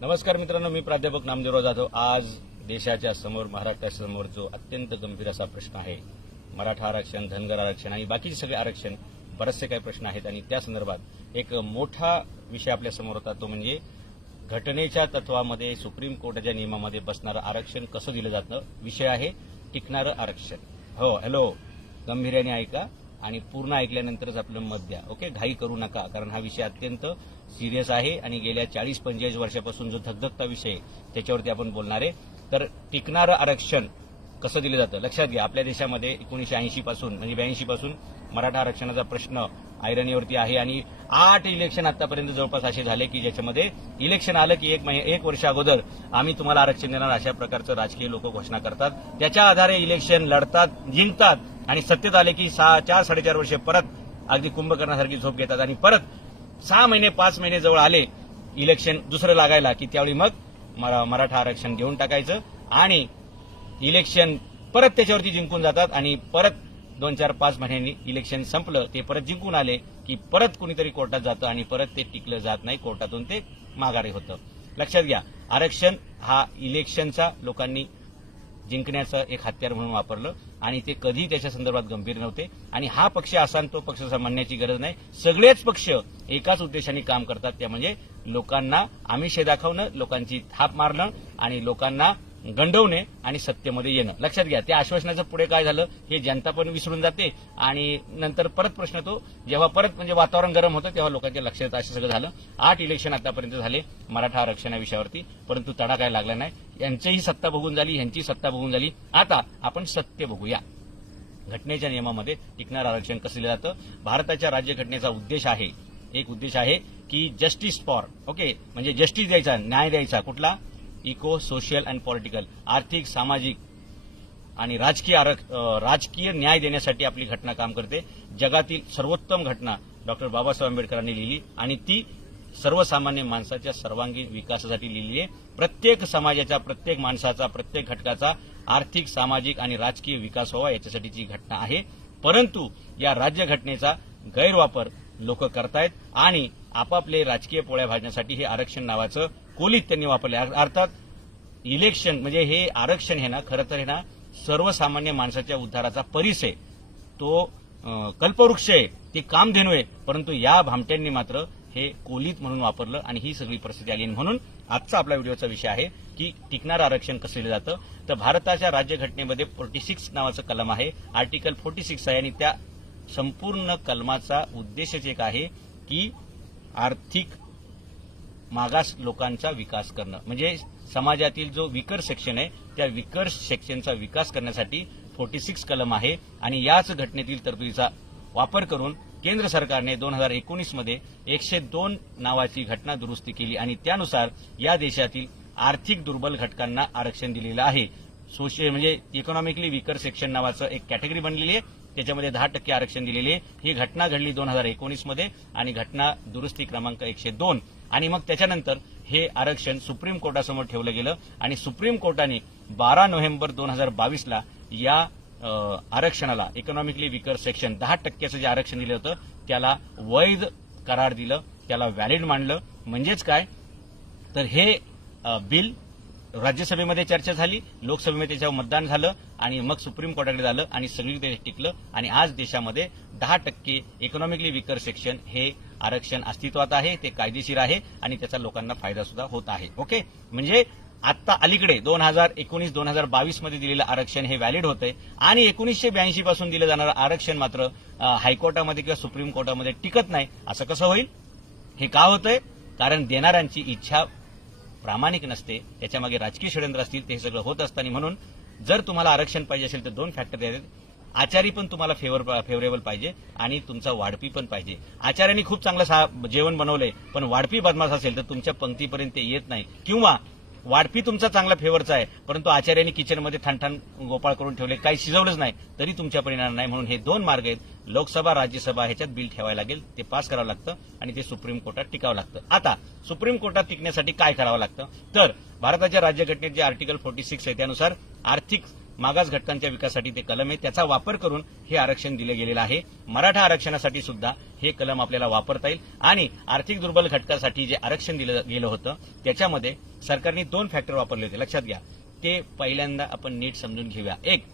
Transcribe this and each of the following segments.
नमस्कार मित्रांनो, मी प्राध्यापक नामदेवराव जाधव. आज देशाच्या समोर, महाराष्ट्रासमोर जो अत्यंत गंभीर असा प्रश्न आहे, मराठा आरक्षण, धनगर आरक्षण आणि बाकीचे सगळे आरक्षण, बरेचसे काही प्रश्न आहेत आणि त्या संदर्भात एक मोठा विषय आपल्या समोर होता. तो म्हणजे घटनेच्या तत्वामध्ये, सुप्रीम कोर्टाच्या नियमामध्ये बसणारं आरक्षण कसं दिलं जातं. विषय आहे टिकणारं आरक्षण. हो, हॅलो, गंभीर्याने ऐका आणि पूर्ण ऐकल्यानंतरच आपलं मत द्या. ओके, घाई करू नका, कारण हा विषय अत्यंत सिरियस आहे आणि गेल्या 40-45 वर्षापासून जो धगधगता विषय आहे त्याच्यावरती आपण बोलणार आहे. तर टिकणारं आरक्षण कसं दिलं जातं लक्षात घ्या. आपल्या देशामध्ये 1980 पासून म्हणजे 82 पासून मराठा आरक्षणाचा प्रश्न ऐरणीवरती आहे आणि 8 इलेक्शन आतापर्यंत जवळपास असे झाले की ज्याच्यामध्ये इलेक्शन आलं की एक वर्ष अगोदर आम्ही तुम्हाला आरक्षण देणार अशा प्रकारचं राजकीय लोक घोषणा करतात. त्याच्या आधारे इलेक्शन लढतात, जिंकतात आणि सत्तेत आले की 4-4.5 वर्षे परत अगदी कुंभकर्णासारखी झोप घेतात आणि परत 6 महिने 5 महिने जवळ आले इलेक्शन दुसरं लागायला की त्यावेळी मग मराठा आरक्षण देऊन टाकायचं आणि इलेक्शन परत त्याच्यावरती जिंकून जातात आणि परत 2-4-5 महिन्यांनी इलेक्शन संपलं, ते परत जिंकून आले की परत कुणीतरी कोर्टात जातं आणि परत ते टिकलं जात नाही, कोर्टातून ते माघारी होतं. लक्षात घ्या, आरक्षण हा इलेक्शनचा लोकांनी जिंकण्याचं एक हत्यार म्हणून वापरलं आणि ते कधी त्याच्या संदर्भात गंभीर नव्हते. आणि हा पक्ष असा तो पक्ष म्हणण्याची गरज नाही. सगळेच पक्ष एकाच उद्देशाने काम करतात, त्या म्हणजे लोकांना आमिष दाखवणं, लोकांची थाप मारणं आणि लोकांना गंडवणे आणि सत्तेमध्ये येणं. लक्षात घ्या, त्या आश्वासनाचं पुढे काय झालं हे जनता पण विसरून जाते आणि नंतर परत प्रश्न तो जेव्हा परत म्हणजे वातावरण गरम होतं तेव्हा लोकांच्या लक्षात असं सगळं झालं. 8 इलेक्शन आतापर्यंत झाले मराठा आरक्षणा विषयावरती, परंतु तडा काय लागला नाही. यांचीही सत्ता बघून झाली, ह्यांची सत्ता बघून झाली. आता आपण सत्य बघूया. घटनेच्या नियमामध्ये टिकणारं आरक्षण कसं दिलं जातं. भारताच्या राज्यघटनेचा उद्देश आहे, एक उद्देश आहे की जस्टिस फॉर, ओके, म्हणजे जस्टिस द्यायचा, न्याय द्यायचा. कुठला? इको, सोशल अँड पॉलिटिकल, आर्थिक, सामाजिक आणि राजकीय न्याय देण्यासाठी आपली घटना काम करते. जगातील सर्वोत्तम घटना डॉक्टर बाबासाहेब आंबेडकरांनी लिहिली आणि ती सर्वसामान्य माणसाच्या सर्वांगीण विकासासाठी लिहिली आहे. प्रत्येक समाजाचा, प्रत्येक माणसाचा, प्रत्येक घटकाचा आर्थिक, सामाजिक आणि राजकीय विकास व्हावा याच्यासाठीची घटना आहे. परंतु या राज्यघटनेचा गैरवापर लोक करतायत आणि आपापले राजकीय पोळ्या भाजण्यासाठी हे आरक्षण नावाचं कोलीत त्यांनी वापरले. अर्थात इलेक्शन म्हणजे हे आरक्षण हे ना, खरं तर हे ना सर्वसामान्य माणसाच्या उद्धाराचा परिस आहे, तो कल्पवृक्ष आहे, ती कामधेनू आहे. परंतु या भामट्यांनी मात्र हे कोलीत म्हणून वापरलं आणि ही सगळी परिस्थिती आली. म्हणून आजचा आपला व्हिडिओचा विषय आहे की टिकणारं आरक्षण कसं दिलं जातं. तर भारताच्या राज्यघटनेमध्ये 46 नावाचं कलम आहे, आर्टिकल 46 आहे आणि त्या संपूर्ण कलमाचा उद्देशच एक आहे की आर्थिक मागास लोकांचा विकास करणं. म्हणजे समाजातील जो विकर सेक्शन आहे त्या विकर सेक्शनचा विकास करण्यासाठी 46 कलम आहे आणि याच घटनेतील तरतुदीचा वापर करून केंद्र सरकारने 2019 मध्ये 102 नावाची घटना दुरुस्ती केली आणि त्यानुसार या देशातील आर्थिक दुर्बल घटकांना आरक्षण दिलेलं आहे. सोशल म्हणजे इकॉनॉमिकली विकर सेक्शन नावाचं एक कॅटेगरी बनलेली आहे, त्याच्यामध्ये 10% आरक्षण दिलेले. ही घटना घडली 2019 मध्ये आणि घटना दुरुस्ती क्रमांक 102 आणि मग त्याच्यानंतर हे आरक्षण सुप्रीम कोर्टासमोर ठेवलं गेलं आणि सुप्रीम कोर्टाने 12 नोव्हेंबर 2022 ला या आरक्षणाला, इकॉनॉमिकली विकर सेक्शन 10%चं जे आरक्षण दिलं होतं त्याला वैध करार दिलं, त्याला व्हॅलिड मानलं. म्हणजेच काय तर हे बिल राज्यसभेमध्ये चर्चा झाली, लोकसभेमध्ये त्याच्यावर मतदान झालं आणि मग सुप्रीम कोर्टाकडे झालं आणि सगळीकडे टिकलं आणि आज देशामध्ये 10% इकॉनॉमिकली विकर सेक्शन हे आरक्षण अस्तित्वात आहे, ते कायदेशीर आहे आणि त्याचा लोकांना फायदा सुद्धा होत आहे. ओके, म्हणजे आता अलीकडे 2019-2022 मध्ये दिलेलं आरक्षण हे व्हॅलिड होतंय आणि 1982 पासून दिलं जाणारं आरक्षण मात्र हायकोर्टामध्ये किंवा सुप्रीम कोर्टामध्ये टिकत नाही. असं कसं होईल? हे का होतंय? कारण देणाऱ्यांची इच्छा प्रामाणिक नसते, त्याच्यामागे राजकीय षडयंत्र असतील, ते सगळं होत असतं. आणि म्हणून जर तुम्हाला आरक्षण पाहिजे असेल तर 2 फॅक्टर आहेत. आचारी पण तुम्हाला फेवरेबल पाहिजे आणि तुमचा वाढपी पण पाहिजे. आचार्यांनी खूप चांगलं जेवण बनवलंय पण वाढपी बदमाश असेल तर तुमच्या पंक्तीपर्यंत ते येत नाही, किंवा वाढपी तुमचा चांगला फेवरचा आहे परंतु आचार्यांनी किचनमध्ये ठाणठाण गोपाळ करून ठेवले, काही शिजवलंच नाही तरी तुमच्या परिणाम नाही. म्हणून हे 2 मार्ग आहेत. लोकसभा, राज्यसभा ह्याच्यात बिल ठेवायला लागेल, ते पास करावं लागतं आणि ते सुप्रीम कोर्टात टिकावं लागतं. आता सुप्रीम कोर्टात टिकण्यासाठी काय करावं लागतं तर भारताच्या राज्यघटनेत जे आर्टिकल 46 आहे त्यानुसार आर्थिक मागास घटकांच्या विकासासाठी ते कलम आहे, त्याचा वापर करून हे आरक्षण दिलं गेलेलं आहे. मराठा आरक्षणासाठी सुद्धा हे कलम आपल्याला वापरता येईल. आणि आर्थिक दुर्बल घटकासाठी जे आरक्षण दिलं गेलं होतं त्याच्यामध्ये सरकारने 2 फॅक्टर वापरले होते, लक्षात घ्या. ते पहिल्यांदा आपण नीट समजून घेऊया. एक,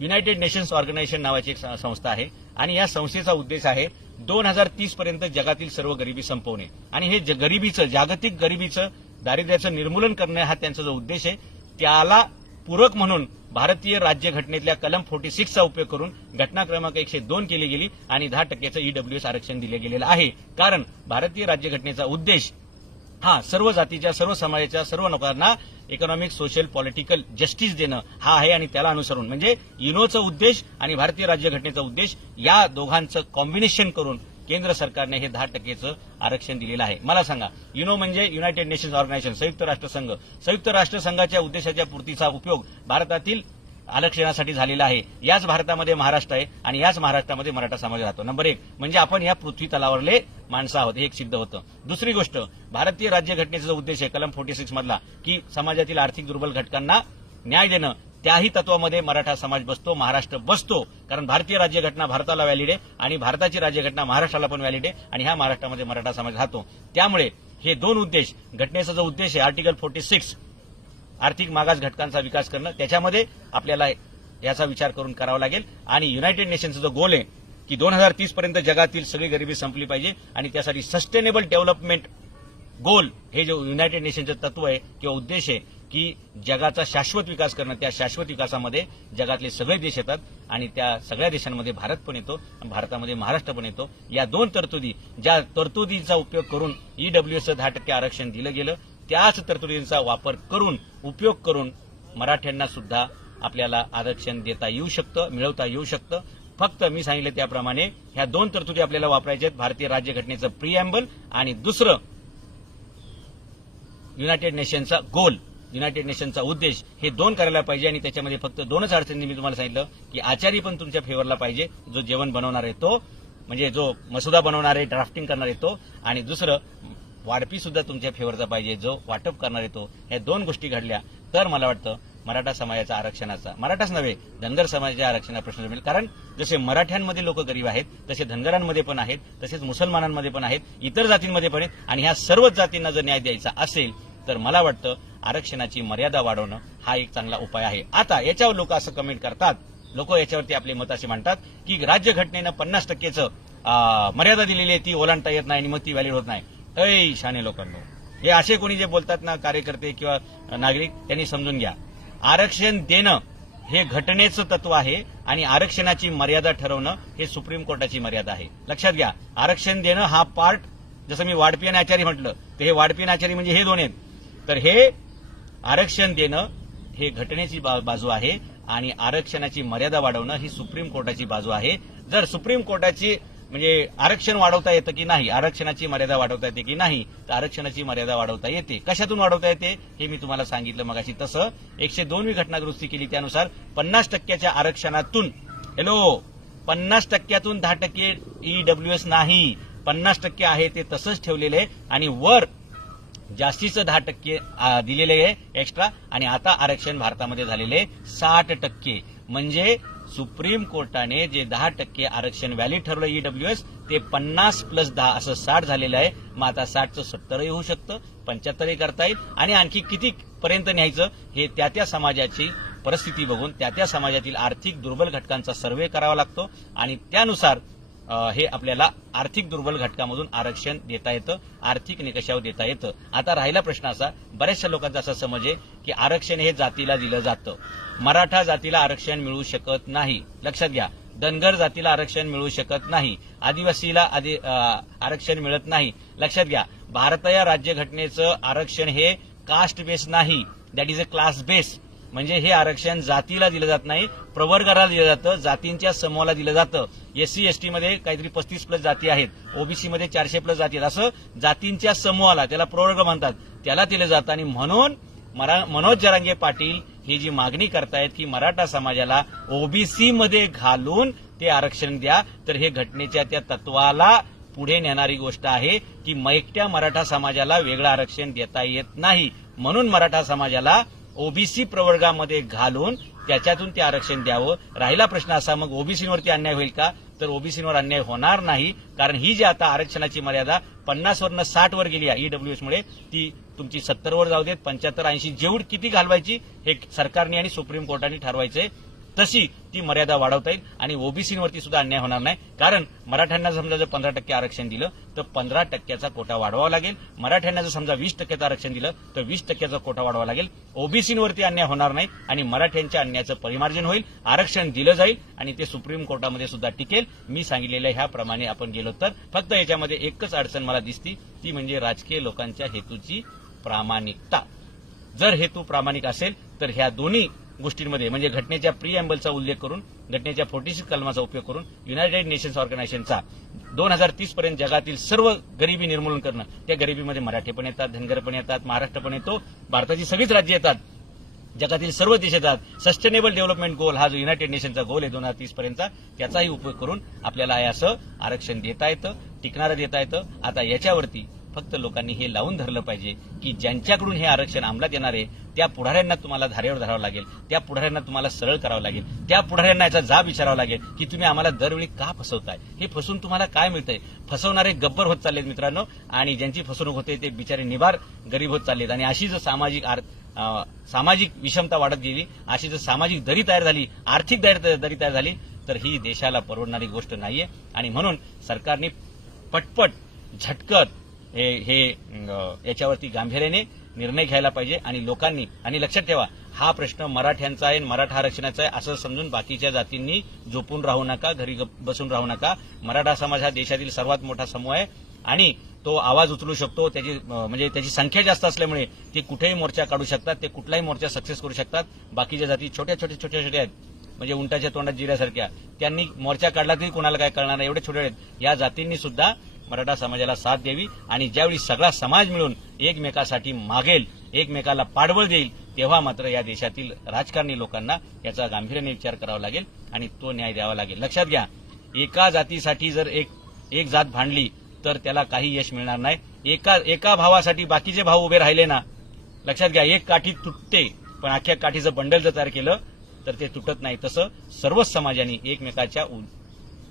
युनायटेड नेशन्स ऑर्गनायझेशन नावाची एक संस्था आहे आणि या संस्थेचा उद्देश आहे 2030 पर्यंत जगातील सर्व गरिबी संपवणे आणि हे गरिबीचं, जागतिक गरिबीचं, दारिद्र्याचं निर्मूलन करणे हा त्यांचा जो उद्देश आहे त्याला पूरक म्हणून भारतीय राज्यघटनेतल्या कलम 46 चा उपयोग करून घटना क्रमांक 102 केली गेली आणि 10% ईडब्ल्यूएस आरक्षण दिले गेलेलं आहे. कारण भारतीय राज्यघटनेचा उद्देश हा सर्व जातीच्या, सर्व समाजाच्या, सर्व लोकांना इकॉनॉमिक, सोशल, पॉलिटिकल जस्टिस देणं हा आहे आणि त्याला अनुसरून म्हणजे युनोचा उद्देश आणि भारतीय राज्यघटनेचा उद्देश या दोघांचं कॉम्बिनेशन करून केंद्र सरकारने हे 10% आरक्षण दिलेलं आहे. मला सांगा, युनो म्हणजे युनायटेड नेशन्स ऑर्गनायझेशन, संयुक्त राष्ट्रसंघ. संयुक्त राष्ट्रसंघाच्या उद्देशाच्या पूर्तीचा उपयोग भारतातील आरक्षणासाठी झालेला आहे. याच भारतामध्ये महाराष्ट्र आहे आणि याच महाराष्ट्रामध्ये मराठा समाज राहतो. नंबर 1 म्हणजे आपण या पृथ्वी तलावरले माणसं आहोत, हे एक सिद्ध होतं. दुसरी गोष्ट, भारतीय राज्यघटनेचा जो उद्देश आहे कलम 46 मधला की समाजातील आर्थिक दुर्बल घटकांना न्याय देणं, त्याही तत्वामध्ये मराठा समाज बसतो, महाराष्ट्र बसतो. कारण भारतीय राज्यघटना भारताला व्हॅलिड आहे आणि भारताची राज्यघटना महाराष्ट्राला पण व्हॅलिड आहे आणि ह्या महाराष्ट्रामध्ये मराठा समाज राहतो. त्यामुळे हे 2 उद्देश, घटनेचा जो उद्देश आहे आर्टिकल 46 आर्थिक मागास घटकांचा विकास करणं, त्याच्यामध्ये आपल्याला याचा विचार करून करावा लागेल. आणि युनायटेड नेशनचा जो गोल आहे की 2030 पर्यंत जगातील सगळी गरिबी संपली पाहिजे आणि त्यासाठी सस्टेनेबल डेव्हलपमेंट गोल हे जो युनायटेड नेशनचं तत्व आहे किंवा उद्देश आहे की जगाचा शाश्वत विकास करणं, त्या शाश्वत विकासामध्ये जगातले सगळे देश येतात आणि त्या सगळ्या देशांमध्ये भारत पण येतो आणि भारतामध्ये महाराष्ट्र पण येतो. या 2 तरतुदी, ज्या तरतुदीचा उपयोग करून ईडब्ल्यूएसचं 10% आरक्षण दिलं गेलं, त्याच तरतुदींचा वापर करून, उपयोग करून मराठ्यांना सुद्धा आपल्याला आरक्षण देता येऊ शकतं, मिळवता येऊ शकतं. फक्त मी सांगितलं त्याप्रमाणे ह्या 2 तरतुदी आपल्याला वापरायच्या आहेत, भारतीय राज्यघटनेचं प्रिएम्बल आणि दुसरं युनायटेड नेशनचा गोल, युनायटेड नेशनचा उद्देश. हे 2 करायला पाहिजे आणि त्याच्यामध्ये फक्त 2च अडचणी मी तुम्हाला सांगितलं की आचारी पण तुमच्या फेवरला पाहिजे, जो जेवण बनवणार आहे तो, म्हणजे जो मसुदा बनवणार आहे, ड्राफ्टिंग करणार आहे तो, आणि दुसरं वाढपी सुद्धा तुमच्या फेवरचा पाहिजे, जो वाटप करणार आहे तो. ह्या 2 गोष्टी घडल्या तर मला वाटतं मराठा समाजाचा आरक्षणाचा, मराठाच नव्हे धनगर समाजाच्या आरक्षणाचा प्रश्न मिळेल. कारण जसे मराठ्यांमध्ये लोक गरीब आहेत तसे धनगरांमध्ये पण आहेत, तसेच मुसलमानांमध्ये पण आहेत, इतर जातींमध्ये पण आहेत आणि ह्या सर्वच जातींना जर न्याय द्यायचा असेल तर मला वाटतं आरक्षणाची मर्यादा वाढवणं हा एक चांगला उपाय आहे. आता याच्यावर लोक असं कमेंट करतात, लोक याच्यावरती आपले मत असे मांडतात की राज्यघटनेनं 50%चं मर्यादा दिलेली आहे, ती ओलांडता येत नाही आणि मग ती व्हॅलिड होत नाही. ऐ शाने लोकांनो, हे असे कोणी जे बोलतात ना, कार्यकर्ते किंवा नागरिक, त्यांनी समजून घ्या, आरक्षण देणं हे घटनेचं तत्व आहे आणि आरक्षणाची मर्यादा ठरवणं हे सुप्रीम कोर्टाची मर्यादा आहे. लक्षात घ्या, आरक्षण देणं हा पार्ट, जसं मी वाढपी आणि आचारी म्हटलं, तर हे वाढपी आणि आचारी म्हणजे हे 2 आहेत. तर हे आरक्षण देणं हे घटनेची बाजू आहे आणि आरक्षणाची मर्यादा वाढवणं ही सुप्रीम कोर्टाची बाजू आहे. जर सुप्रीम कोर्टाची म्हणजे आरक्षण वाढवता येतं की नाही, आरक्षणाची मर्यादा वाढवता येते की नाही, तर आरक्षणाची मर्यादा वाढवता येते. कशातून वाढवता येते हे मी तुम्हाला सांगितलं मगाशी. तसं 102वी घटना दुरुस्ती केली त्यानुसार 50%च्या आरक्षणातून 50%तून 10% ईडब्ल्यूएस नाही, 50% आहे ते तसंच ठेवलेलं आहे आणि वर जास्तीचं 10% दिलेले आहे एक्स्ट्रा. आणि आता आरक्षण भारतामध्ये झालेले 60%. म्हणजे सुप्रीम कोर्टाने जे 10% आरक्षण व्हॅलिड ठरवलं ईडब्ल्यूएस, ते 50 + 10 असं 60 झालेलं आहे. मग आता 60चं 70 होऊ शकतं, 75 करता येईल आणि आणखी किती पर्यंत न्यायचं हे त्या समाजाची परिस्थिती बघून, त्या समाजातील आर्थिक दुर्बल घटकांचा सर्व्हे करावा लागतो आणि त्यानुसार हे आपल्याला आर्थिक दुर्बल घटकामधून आरक्षण देता येतं, आर्थिक निकषावर देता येतं. आता राहिला प्रश्न असा, बऱ्याचशा लोकांचा असा समज आहे की आरक्षण हे जातीला दिलं जातं, मराठा जातीला आरक्षण मिळू शकत नाही. लक्षात घ्या, धनगर जातीला आरक्षण मिळू शकत नाही, आदिवासीला आरक्षण मिळत नाही. लक्षात घ्या, भारतीय राज्यघटनेचं आरक्षण हे कास्ट बेस नाही, that is a class base. म्हणजे हे आरक्षण जातीला दिलं जात नाही, प्रवर्गाला दिलं जातं, जातींच्या समूहाला दिलं जातं. एससी एसटी मध्ये काहीतरी 35+ जाती आहेत, ओबीसी मध्ये 400+ जाती आहेत, असं जातींच्या समूहाला, त्याला प्रवर्ग म्हणतात, त्याला दिलं जातं. आणि म्हणून मनोज जरांगे पाटील ही जी मागणी करतायत की मराठा समाजाला ओबीसी मध्ये घालून ते आरक्षण द्या, तर हे घटनेच्या त्या तत्वाला पुढे नेणारी गोष्ट आहे की एकट्या मराठा समाजाला वेगळं आरक्षण देता येत नाही. म्हणून मराठा समाजाला ओबीसी प्रवर्गामध्ये घालून त्याच्यातून ते आरक्षण द्यावं. राहिला प्रश्न असा मग ओबीसीवरती अन्याय होईल का, तर ओबीसीवर अन्याय होणार नाही. कारण ही जी आता आरक्षणाची मर्यादा 50 वरनं 60 वर गेली आहे ईडब्ल्यूएस मुळे, ती तुमची 70 वर जाऊ देत, 75, 80 जेवढी किती घालवायची हे सरकारने आणि सुप्रीम कोर्टाने ठरवायचंय. तशी ती मर्यादा वाढवता येईल आणि ओबीसीवरती सुद्धा अन्याय होणार नाही. कारण मराठ्यांना समजा जर 15% आरक्षण दिलं तर 15%चा कोटा वाढवावा लागेल. मराठ्यांना जर समजा 20% आरक्षण दिलं तर 20%चा कोटा वाढवावा लागेल. ओबीसीवरती अन्याय होणार नाही आणि मराठ्यांच्या अन्यायाचं परिमार्जन होईल. आरक्षण दिलं जाईल आणि ते सुप्रीम कोर्टामध्ये सुद्धा टिकेल. मी सांगितलेल्या ह्याप्रमाणे आपण गेलो तर फक्त याच्यामध्ये एकच अडचण मला दिसती, ती म्हणजे राजकीय लोकांच्या हेतूची प्रामाणिकता. जर हेतू प्रामाणिक असेल तर ह्या दोन्ही गोष्टींमध्ये म्हणजे घटनेच्या प्रिएम्बलचा उल्लेख करून, घटनेच्या 46 कलमाचा उपयोग करून युनायटेड नेशन्स ऑर्गनायझेशनचा 2030 पर्यंत जगातील सर्व गरिबी निर्मूलन करणं, त्या गरिबीमध्ये मराठी पण येतात, धनगर पण येतात, महाराष्ट्र पण येतो, भारताची सगळीच राज्य येतात, जगातील सर्व देश येतात. सस्टेनेबल डेव्हलपमेंट गोल हा जो युनायटेड नेशनचा गोल आहे 2030 पर्यंतचा, त्याचाही उपयोग करून आपल्याला असं आरक्षण देता येतं, टिकणारं देता येतं. आता याच्यावरती फक्त लोकांनी हे लावून धरलं पाहिजे की ज्यांच्याकडून हे आरक्षण अंमलात येणार आहे त्या पुढाऱ्यांना तुम्हाला धारेवर धरावं लागेल, त्या पुढाऱ्यांना तुम्हाला सरळ करावं लागेल, त्या पुढाऱ्यांना याचा जाब विचारावा लागेल की तुम्ही आम्हाला दरवेळी का फसवताय, हे फसून तुम्हाला काय मिळतंय. फसवणारे गब्बर होत चाललेत मित्रांनो, आणि ज्यांची फसवणूक होते ते बिचारे निबार गरीब होत चाललेत. आणि अशी जर सामाजिक विषमता वाढत गेली, अशी जर सामाजिक दरी तयार झाली, आर्थिक दरी तयार झाली, तर ही देशाला परवडणारी गोष्ट नाहीये. आणि म्हणून सरकारने पटपट झटकत हे याच्यावरती गांभीर्याने निर्णय घ्यायला पाहिजे. आणि लोकांनी, आणि लक्षात ठेवा, हा प्रश्न मराठ्यांचा आहे, मराठा आरक्षणाचा आहे असं समजून बाकीच्या जातींनी झोपून राहू नका, घरी बसून राहू नका. मराठा समाज हा देशातील सर्वात मोठा समूह आहे आणि तो आवाज उचलू शकतो. त्याची संख्या जास्त असल्यामुळे ते कुठेही मोर्चा काढू शकतात, ते कुठलाही मोर्चा सक्सेस करू शकतात. बाकीच्या जाती छोट्या आहेत, म्हणजे उंटाच्या तोंडात जिऱ्यासारख्या, त्यांनी मोर्चा काढला तरी कोणाला काय कळणार नाही, एवढे छोटे आहेत. या जातींनी सुद्धा मराठा समाजाला साथ द्यावी आणि ज्यावेळी सगळा समाज मिळून एकमेकासाठी मागेल, एकमेकाला पाठबळ देईल, तेव्हा मात्र या देशातील राजकारणी लोकांना याचा गांभीर्याने विचार करावा लागेल आणि तो न्याय द्यावा लागेल. लक्षात घ्या, एका जातीसाठी जर एक जात भांडली तर त्याला काही यश मिळणार नाही. एका भावासाठी बाकीचे भाव उभे राहिले ना, लक्षात घ्या, एक काठी तुटते पण अख्ख्या काठीचं बंडल जर तयार केलं तर ते तुटत नाही. तसं सर्वच समाजांनी एकमेकाच्या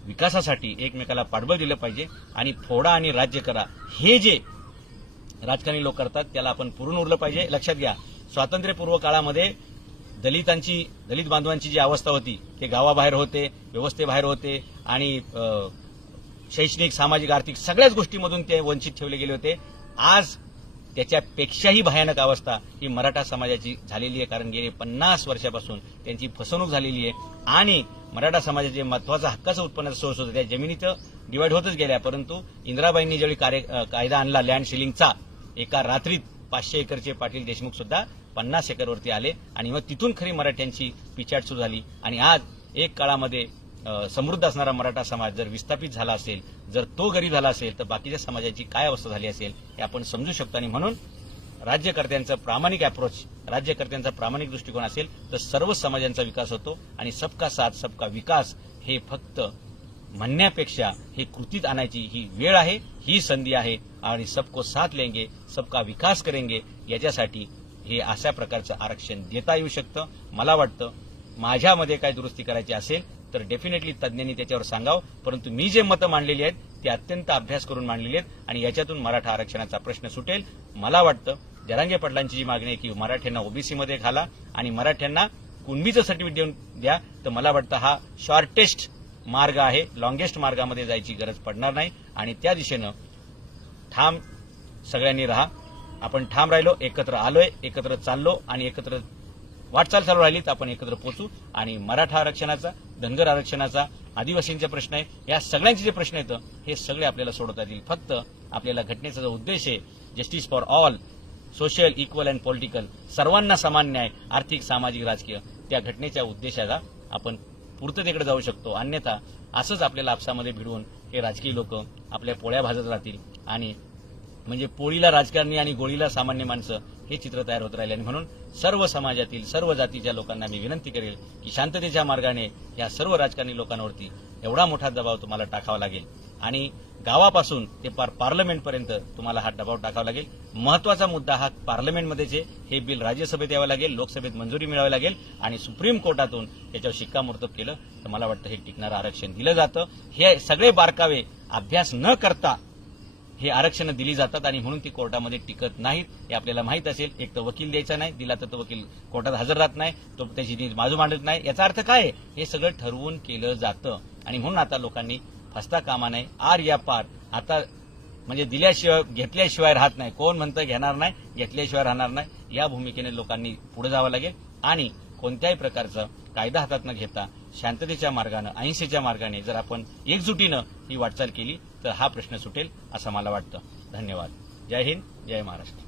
विकासासाठी एकमेकाला पाठबळ दिलं पाहिजे. आणि फोडा आणि राज्य करा हे जे राजकारणी लोक करतात त्याला आपण पुरून उरलं पाहिजे. लक्षात घ्या, स्वातंत्र्यपूर्व काळामध्ये दलित बांधवांची जी अवस्था होती, ते गावाबाहेर होते, व्यवस्थेबाहेर होते आणि शैक्षणिक, सामाजिक, आर्थिक सगळ्याच गोष्टींमधून ते वंचित ठेवले गेले होते. आज त्याच्यापेक्षाही भयानक अवस्था ही मराठा समाजाची झालेली आहे. कारण गेले 50 वर्षापासून त्यांची फसवणूक झालेली आहे आणि मराठा समाजाचे महत्वाचा हक्काचा उत्पन्नाचा सोर्स होता, त्या जमिनी तर डिवाइड होतच गेल्या. परंतु इंदिराबाईंनी ज्यावेळी कायदा आणला लँड सिलिंगचा, एका रात्रीत 500 एकरचे पाटील देशमुख सुद्धा 50 एकरवरती आले आणि मग तिथून खरी मराठ्यांची पिछाड सुरू झाली. आणि आज एक काळामध्ये समृद्ध असणारा मराठा समाज जर विस्थापित झाला असेल, जर तो गरीब झाला असेल, तर बाकीच्या समाजाची काय अवस्था झाली असेल हे आपण समजू शकतो. आणि म्हणून राज्यकर्त्यांचं प्रामाणिक अप्रोच, राज्यकर्त्यांचा प्रामाणिक दृष्टिकोन असेल तर सर्व समाजांचा विकास होतो. आणि सबका साथ सबका विकास हे फक्त म्हणण्यापेक्षा हे कृतीत आणायची ही वेळ आहे, ही संधी आहे. आणि सबको साथ लेंगे, सबका विकास करेंगे, याच्यासाठी हे अशा प्रकारचं आरक्षण देता येऊ शकतं. मला वाटतं माझ्यामध्ये काय दुरुस्ती करायची असेल तर डेफिनेटली तज्ज्ञांनी त्याच्यावर सांगावं. परंतु मी जे मतं मांडलेली आहेत ते अत्यंत अभ्यास करून मांडलेली आहेत आणि याच्यातून मराठा आरक्षणाचा प्रश्न सुटेल. मला वाटतं जरांगे पाटलांची जी मागणी आहे की मराठ्यांना ओबीसीमध्ये घाला आणि मराठ्यांना कुणबीचं सर्टिफिकेट देऊन द्या, तर मला वाटतं हा शॉर्टेस्ट मार्ग आहे. लॉंगेस्ट मार्गामध्ये जायची गरज पडणार नाही आणि त्या दिशेनं ठाम सगळ्यांनी राहा. आपण ठाम राहिलो, एकत्र आलोय, एकत्र चाललो आणि एकत्र वाटचाल चालू राहिली तर आपण एकत्र पोहोचू. आणि मराठा आरक्षणाचा, धनगर आरक्षणाचा, आदिवासींचे प्रश्न आहे, या सगळ्यांचे जे प्रश्न आहेत हे सगळे आपल्याला सोडवता येतील. फक्त आपल्याला घटनेचा जो उद्देश आहे, justice for all, social, equal and political, सर्वांना समान न्याय, आर्थिक, सामाजिक, राजकीय, त्या घटनेच्या उद्देशाला आपण पूर्ततेकडे जाऊ शकतो. अन्यथा असंच आपल्याला आपसामध्ये भिडवून हे राजकीय लोक आपल्या पोळ्या भाजत राहतील आणि म्हणजे पोळीला राजकारणी आणि गोळीला सामान्य माणसं, हे चित्र तयार होत राहिले. आणि म्हणून सर्व समाजातील, सर्व जातीच्या लोकांना मी विनंती करेल की शांततेच्या मार्गाने या सर्व राजकारणी लोकांवरती एवढा मोठा दबाव तुम्हाला टाकावा लागेल आणि गावापासून ते पार्लमेंटपर्यंत तुम्हाला हा दबाव टाकावा लागेल. महत्वाचा मुद्दा हा पार्लमेंटमध्येच आहे. हे बिल राज्यसभेत यावं लागेल, लोकसभेत मंजुरी मिळावी लागेल आणि सुप्रीम कोर्टातून त्याच्यावर शिक्कामोर्तब केलं तर मला वाटतं हे टिकणारं आरक्षण दिलं जातं. हे सगळे बारकावे अभ्यास न करता हे आरक्षण दिली जातात आणि म्हणून ती कोर्टामध्ये टिकत नाहीत हे आपल्याला माहीत असेल. एक तर वकील द्यायचा नाही, दिला तर तो वकील कोर्टात हजर राहत नाही, तो त्याची बाजू मांडत नाही. याचा अर्थ काय आहे? हे सगळं ठरवून केलं जातं आणि म्हणून आता लोकांनी फसता कामा नये. आर या पार आता म्हणजे दिल्याशिवाय घेतल्याशिवाय राहत नाही. कोण म्हणतं घेणार नाही, घेतल्याशिवाय राहणार नाही. या भूमिकेने लोकांनी पुढे जावं लागेल आणि कोणत्याही प्रकारचा कायदा हातात न घेता शांततेच्या मार्गानं, अहिंसेच्या मार्गाने जर आपण एकजुटीनं ही वाटचाल केली तर हा प्रश्न सुटेल असं मला वाटतं. धन्यवाद. जय हिंद, जय महाराष्ट्र.